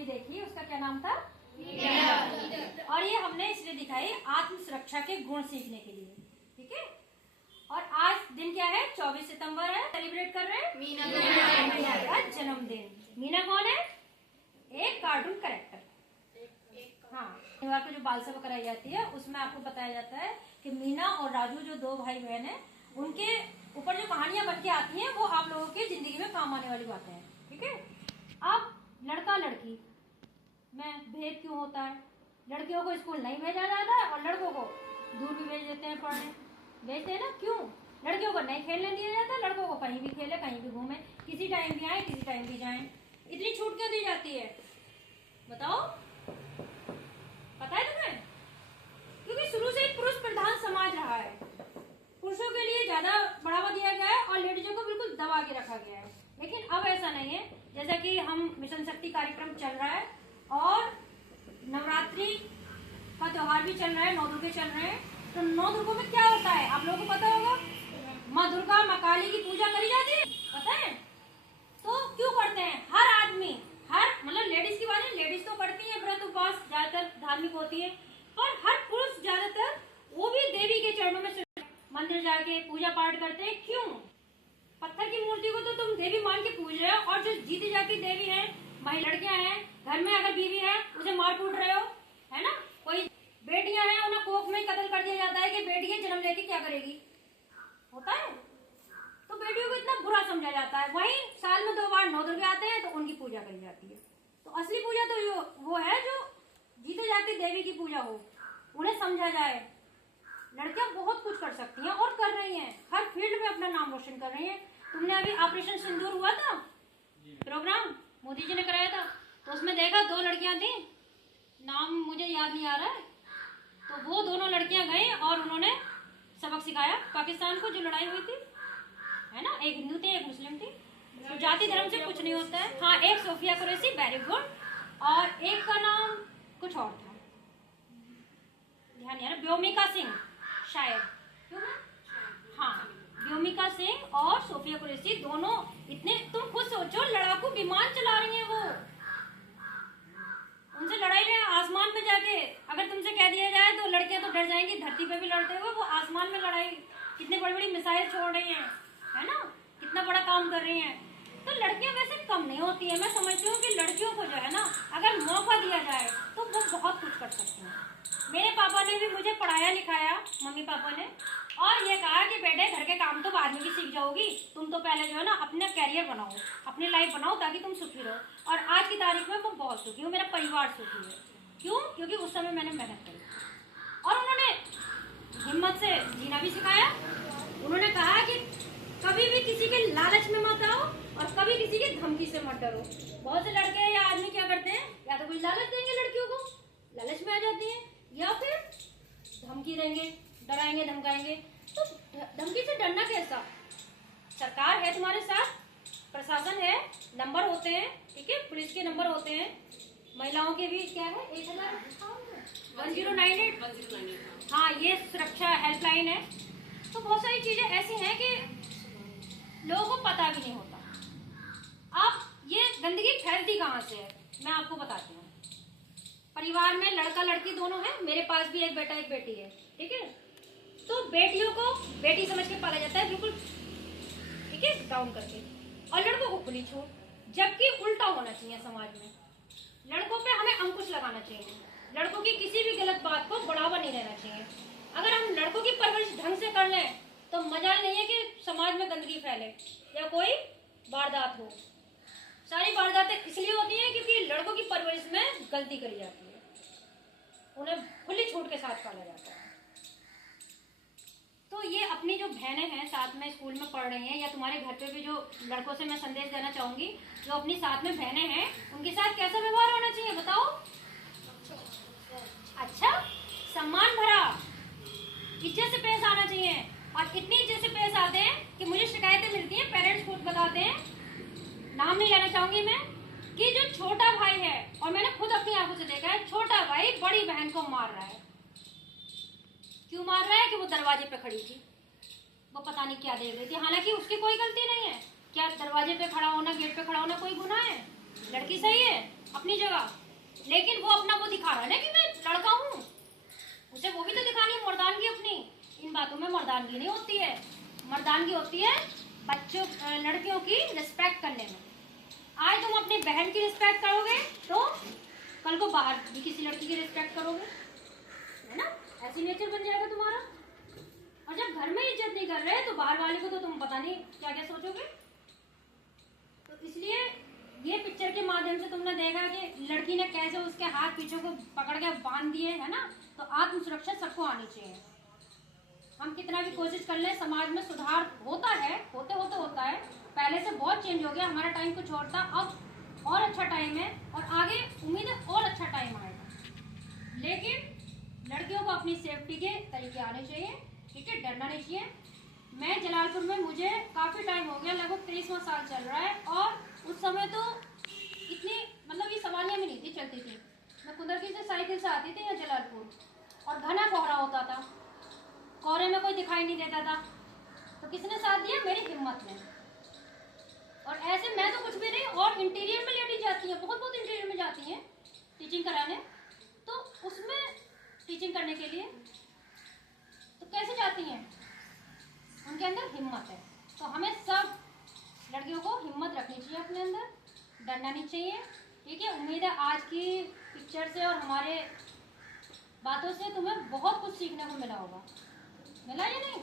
Movie देखी, उसका क्या नाम था? और ये हमने इसलिए दिखाई आत्म सुरक्षा के गुण सीखने के लिए, ठीक है। और आज दिन क्या है? 24 सितंबर है, सेलिब्रेट कर रहे हैं मीना का जन्मदिन। मीना कौन है? एक कार्टून कैरेक्टर। हाँ, शनिवार को जो बाल सभा कराई जाती है उसमें आपको बताया जाता है कि मीना और राजू जो दो भाई बहन हैं, उनके ऊपर जो कहानियां बन के आती हैं वो आप लोगों की जिंदगी में काम आने वाली बातें हैं, ठीक है। अब लड़का लड़की में भेद क्यों होता है? लड़कियों को स्कूल नहीं भेजा जाता है और लड़कों को दूर भी भेज देते हैं पढ़ने, भेजते हैं ना, क्यों? लड़कियों को नहीं खेलने दिया जाता, लड़कों को कहीं भी खेले, कहीं भी घूमे, किसी टाइम भी आए, किसी टाइम भी जाएं। इतनी छूट क्यों दी जाती है बताओ? पता है तुम्हें? क्योंकि शुरू से एक पुरुष प्रधान समाज रहा है, पुरुषों के लिए ज्यादा बढ़ावा दिया गया है और लेडीजों को बिल्कुल दबा के रखा गया है। लेकिन अब ऐसा नहीं है। जैसा कि हम मिशन शक्ति कार्यक्रम चल रहा है और नवरात्रि का त्योहार भी चल रहा है, 9 दुर्गे चल रहे हैं, तो 9 दुर्गों में क्या होता है आप लोगों को पता होगा? माँ दुर्गा, माँ काली की पूजा करी जाती है, पता है? तो क्यों करते हैं? हर आदमी, हर मतलब लेडीज की बात है, लेडीज तो करती है व्रत उपवास, ज्यादातर धार्मिक होती है, पर हर पुरुष ज्यादातर वो भी देवी के चरणों में मंदिर जाके पूजा पाठ करते हैं। क्यों? पत्थर की मूर्ति को तो तुम देवी मान के पूज रहे हो और जो जीती जाती देवी है, भाई लड़कियां हैं, घर में अगर बीवी है उसे मार कूट रहे हो, है ना। कोई बेटियां हैं उन्हें कोख में कत्ल कर दिया जाता है कि बेटियां जन्म लेके क्या करेगी, होता है। तो बेटियों को इतना बुरा समझा जाता है। वहीं साल में 2 बार 9 दुर्गे आते हैं तो उनकी पूजा करी जाती है। तो असली पूजा तो वो है जो जीते जाती देवी की पूजा हो, उन्हें समझा जाए। लड़कियां बहुत कुछ कर सकती हैं और कर रही हैं, हर फील्ड में अपना नाम रोशन कर रही हैं। तुमने अभी ऑपरेशन सिंदूर हुआ था प्रोग्राम, मोदी जी ने कराया था, तो उसमें देखा 2 लड़कियां थी, नाम मुझे याद नहीं आ रहा है, तो वो दोनों लड़कियां गई और उन्होंने सबक सिखाया पाकिस्तान को, जो लड़ाई हुई थी, है ना। एक हिंदू थी, एक मुस्लिम थी, तो जाति धर्म से कुछ नहीं होता है। हाँ, एक सोफिया कुरैशी, वेरी गुड, और एक का नाम कुछ और था, ध्यान नहीं आ रहा, व्योमिका सिंह शायद, क्यों ना? हाँ, व्योमिका सिंह और सोफिया कुरैशी दोनों इतने, तुम खुद सोचो, लड़ाकू विमान चला रही हैं वो, उनसे लड़ाई रहे आसमान में जाके। अगर तुमसे कह दिया जाए तो लड़कियां तो डर जाएंगी, धरती पे भी लड़ते हुए, वो आसमान में लड़ाई, कितनी बड़ी बड़ी मिसाइल छोड़ रही हैं, है ना, कितना बड़ा काम कर रही हैं। तो लड़कियां वैसे कम नहीं होती है। मैं समझती हूँ कि लड़कियों को जो है ना, अगर मौका दिया जाए तो वो बहुत कुछ कर सकती हैं। मेरे पापा ने भी मुझे पढ़ाया लिखाया, मम्मी पापा ने, और ये कहा कि बेटे घर के काम तो बाद में भी सीख जाओगी, तुम तो पहले जो है ना अपना कैरियर बनाओ, अपनी लाइफ बनाओ ताकि तुम सुखी रहो। और आज की तारीख में मैं बहुत सुखी हूँ, मेरा परिवार सुखी है। क्यों? क्योंकि उस समय मैंने मेहनत करी और उन्होंने हिम्मत से जीना भी सिखाया। उन्होंने कहा कि कभी भी किसी के लालच में मत आओ और कभी किसी की धमकी से मत डरो। बहुत से लड़के या आदमी क्या करते हैं, या तो कोई लालच देंगे लड़कियों को, लालच में आ जाती है, या फिर धमकी देंगे, डराएंगे, धमकाएंगे। तो धमकी से डरना कैसा? सरकार है तुम्हारे साथ, प्रशासन है, नंबर होते हैं, ठीक है, पुलिस के नंबर होते हैं, महिलाओं के भी क्या है, 1098, हाँ, ये सुरक्षा हेल्पलाइन है। तो बहुत सारी चीजें ऐसी हैं कि लोगों को पता भी नहीं होता। अब ये गंदगी फैलती कहाँ से है, मैं आपको बताती हूँ। परिवार में लड़का लड़की दोनों है, मेरे पास भी एक बेटा एक बेटी है, ठीक है। तो बेटियों को बेटी समझ के पाला जाता है, बिल्कुल, ठीक है, डाउन करके, और लड़कों को खुली छूट, जबकि उल्टा होना चाहिए समाज में। लड़कों पे हमें अंकुश लगाना चाहिए, लड़कों की किसी भी गलत बात को बढ़ावा नहीं देना चाहिए। अगर हम लड़कों की परवरिश ढंग से कर लें तो मजा नहीं है कि समाज में गंदगी फैले या कोई वारदात हो। सारी वारदातें इसलिए होती हैं क्योंकि लड़कों की परवरिश में गलती करी जाती है, उन्हें खुली छूट के साथ पाला जाता है। तो ये अपनी जो बहनें हैं साथ में स्कूल में पढ़ रही हैं, या तुम्हारे घर पे भी जो लड़कों से मैं संदेश देना चाहूंगी, जो अपनी साथ में बहनें हैं, उनके साथ कैसा व्यवहार होना चाहिए बताओ? अच्छा, सम्मान भरा, इज्जत से पेश आना चाहिए। और इतनी इज्जत से पेश आते हैं कि मुझे शिकायतें मिलती हैं, पेरेंट्स खुद बताते हैं, नाम नहीं लेना चाहूंगी मैं, कि जो छोटा भाई है, और मैंने खुद अपनी आंखों से देखा है, छोटा भाई बड़ी बहन को मार रहा है। क्यों मार रहा है? कि वो दरवाजे पे खड़ी थी, वो पता नहीं क्या देख रही थी, हालांकि उसकी कोई गलती नहीं है। क्या दरवाजे पे खड़ा होना, गेट पे खड़ा होना कोई गुनाह है? लड़की सही है अपनी जगह, लेकिन वो अपना वो दिखा रहा है ना कि मैं लड़का हूँ, उसे वो भी तो दिखानी है मर्दानगी अपनी। इन बातों में मर्दानगी नहीं होती है, मर्दानगी होती है बच्चों लड़कियों की रिस्पेक्ट करने में। आज तुम अपनी बहन की रिस्पेक्ट करोगे तो कल को बाहर भी किसी लड़की की रिस्पेक्ट करोगे, है ना? ऐसी नेचर बन जाएगा तुम्हारा। और जब घर में इज्जत नहीं कर रहे तो बाहर वाले को तो तुम पता नहीं क्या क्या सोचोगे। तो इसलिए ये पिक्चर के माध्यम से तुमने देखा कि लड़की ने कैसे उसके हाथ पीछे को पकड़ के बांध दिए, है ना? तो आत्म सुरक्षा सबको आनी चाहिए। हम कितना भी कोशिश कर लें, समाज में सुधार होता है, होता है। पहले से बहुत चेंज हो गया, हमारा टाइम कुछ और था, अब और अच्छा टाइम है और आगे उम्मीद है और अच्छा टाइम आएगा। लेकिन लड़कियों को अपनी सेफ्टी के तरीके आने चाहिए, ठीक है? डरना नहीं चाहिए। मैं जलालपुर में मुझे काफ़ी टाइम हो गया, लगभग 23वां साल चल रहा है, और उस समय तो इतनी मतलब ये सवारियाँ भी नहीं थी चलती थी। मैं कुंदरकी से साइकिल से आती थी या जलालपुर, और घना कोहरा होता था, कोहरे में कोई दिखाई नहीं देता था। तो किसने साथ दिया? मेरी हिम्मत ने। और ऐसे मैं तो कुछ भी नहीं, और इंटीरियर में लेडीज जाती हैं, बहुत इंटीरियर में जाती हैं टीचिंग कराने, तो उसमें टीचिंग करने के लिए तो कैसे जाती हैं? उनके अंदर हिम्मत है। तो हमें सब लड़कियों को हिम्मत रखनी चाहिए अपने अंदर, डरना नहीं चाहिए, ठीक है? उम्मीद है आज की पिक्चर से और हमारे बातों से तुम्हें बहुत कुछ सीखने को मिला होगा। मिला या नहीं?